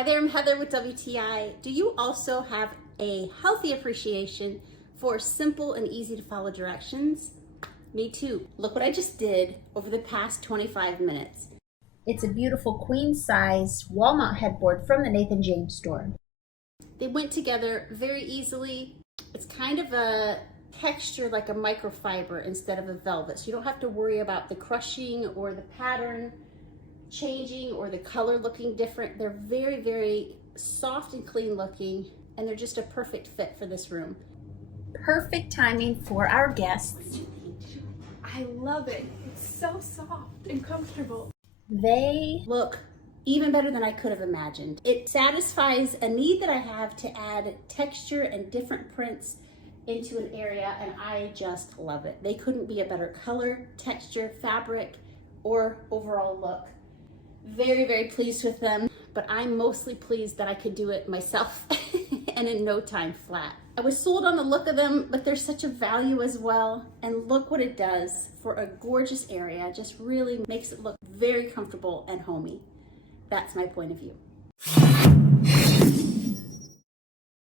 Hi there, I'm Heather with WTI. Do you also have a healthy appreciation for simple and easy to follow directions? Me too. Look what I just did over the past 25 minutes. It's a beautiful queen size wall mount headboard from the Nathan James store. They went together very easily. It's kind of a texture like a microfiber instead of a velvet, so you don't have to worry about the crushing or the pattern changing or the color looking different. They're very, very soft and clean looking, and they're just a perfect fit for this room. Perfect timing for our guests. I love it. It's so soft and comfortable. They Look even better than I could have imagined. It satisfies a need that I have to add texture and different prints into an area, and I just love it. They couldn't be a better color, texture, fabric, or overall look. Very, very pleased with them, but I'm mostly pleased that I could do it myself and in no time flat. I was sold on the look of them, but they're such a value as well. And look what it does for a gorgeous area. Just really makes it look very comfortable and homey. That's my point of view.